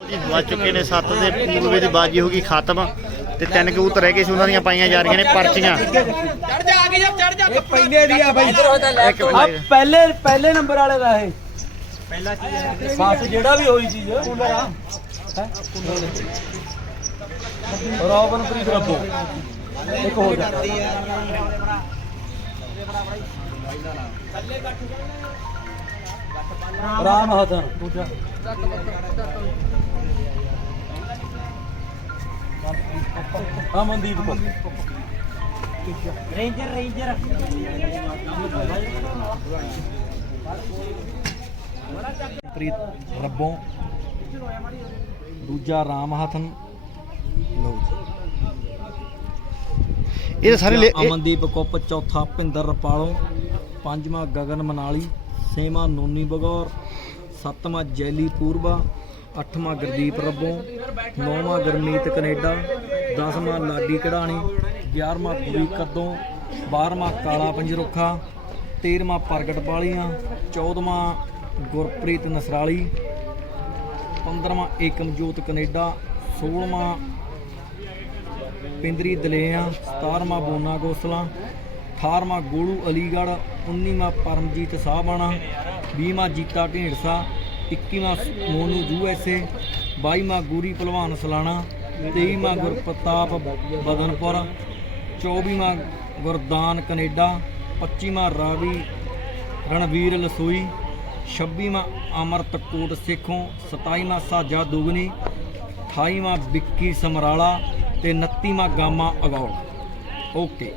ਜੀ ਵੱਜ ਚੁੱਕੇ ਨੇ 7 ਦੇ ਪੂਰਵੇ ਦੀ ਬਾਜੀ ਹੋ ਗਈ ਖਤਮ ਤੇ ਤਿੰਨ ਕਬੂਤਰ ਰਹਿ ਗਏ ਸੀ ਉਹਨਾਂ ਦੀਆਂ ਪਾਈਆਂ ਜਾ ਰਹੀਆਂ ਨੇ ਪਰਚੀਆਂ। ਇਹ ਪਹਿਲੇ ਦੀ ਆ ਬਾਈ। ਇੱਕ ਆ ਪਹਿਲੇ ਪਹਿਲੇ ਨੰਬਰ ਵਾਲੇ ਦਾ ਇਹ। ਪਹਿਲਾ ਚੀਜ਼ ਬਸ ਜਿਹੜਾ ਵੀ ਹੋਈ ਚੀਜ਼। ਕੂਲਰ ਆ। ਰੋਬਨਪ੍ਰੀਤ ਰੱਬੋ। ਇੱਕ ਹੋ ਜਾ। ਰਾਮ ਹਸਨ ਦੂਜਾ ਅਮਨਦੀਪ ਕੋ ਰੇਂਜਰ ਰੇਂਜਰ। ਪ੍ਰੀਤ ਰੱਬੋਂ। ਦੂਜਾ ਰਾਮ ਹਥਨ ਲਓ ਇਹ ਸਾਰੇ ਅਮਨਦੀਪ ਕੁੱਪ ਚੌਥਾ ਭਿੰਦਰ ਰਪਾਲੋਂ ਪੰਜਵਾਂ ਗਗਨ ਮਨਾਲੀ ਛੇਵਾਂ ਨੋਨੀ ਬਗੌਰ, ਸੱਤਵਾਂ ਜੈਲੀ ਪੂਰਬਾ, ਅੱਠਵਾਂ ਗੁਰਦੀਪ ਰੱਬੋਂ, ਨੌਵਾਂ ਗੁਰਮੀਤ ਕਨੇਡਾ, ਦਸਵਾਂ ਲਾਡੀ ਕਢਾਣੀ 11ਵਾਂ ਕੁੜੀ ਕੱਦੋਂ 12ਵਾਂ ਕਾਲਾ ਪੰਜਰੁੱਖਾ 13ਵਾਂ ਪ੍ਰਗਟ ਪਾਲੀਆਂ 14ਵਾਂ ਗੁਰਪ੍ਰੀਤ ਨਸਰਾਲੀ 15ਵਾਂ ਏਕਮਜੋਤ ਕਨੇਡਾ 16ਵਾਂ ਪਿੰਦਰੀ ਦਲੇਆ 17ਵਾਂ ਬੋਨਾ ਗੋਸਲਾ 18ਵਾਂ ਗੋਲੂ ਅਲੀਗੜ੍ਹ 19ਵਾਂ ਪਰਮਜੀਤ ਸਾਹਬਾਣਾ 20ਵਾਂ ਜੀਤਾ ਢੀਂਡਸਾ 21ਵਾਂ ਮੋਨੂ ਯੂਐਸਏ 22ਵਾਂ ਗੂਰੀ ਭਲਵਾਨ ਸਲਾਣਾ 23ਵਾਂ ਗੁਰਪ੍ਰਤਾਪ ਬਦਨਪੁਰ 24ਵਾਂ ਗੁਰਦਾਨ ਕੈਨੇਡਾ 25ਵਾਂ ਰਾਵੀ ਰਣਵੀਰ ਲਸੋਈ 26ਵਾਂ ਅਮਰਤ ਕੋਟ ਸੇਖੋਂ 27ਵਾਂ ਸਾਜਾ ਦੁਗਨੀ 28ਵਾਂ ਵਿੱਕੀ ਸਮਰਾਲਾ ਤੇ 29ਵਾਂ ਗਾਮਾ ਅਗੌੜ ਓਕੇ।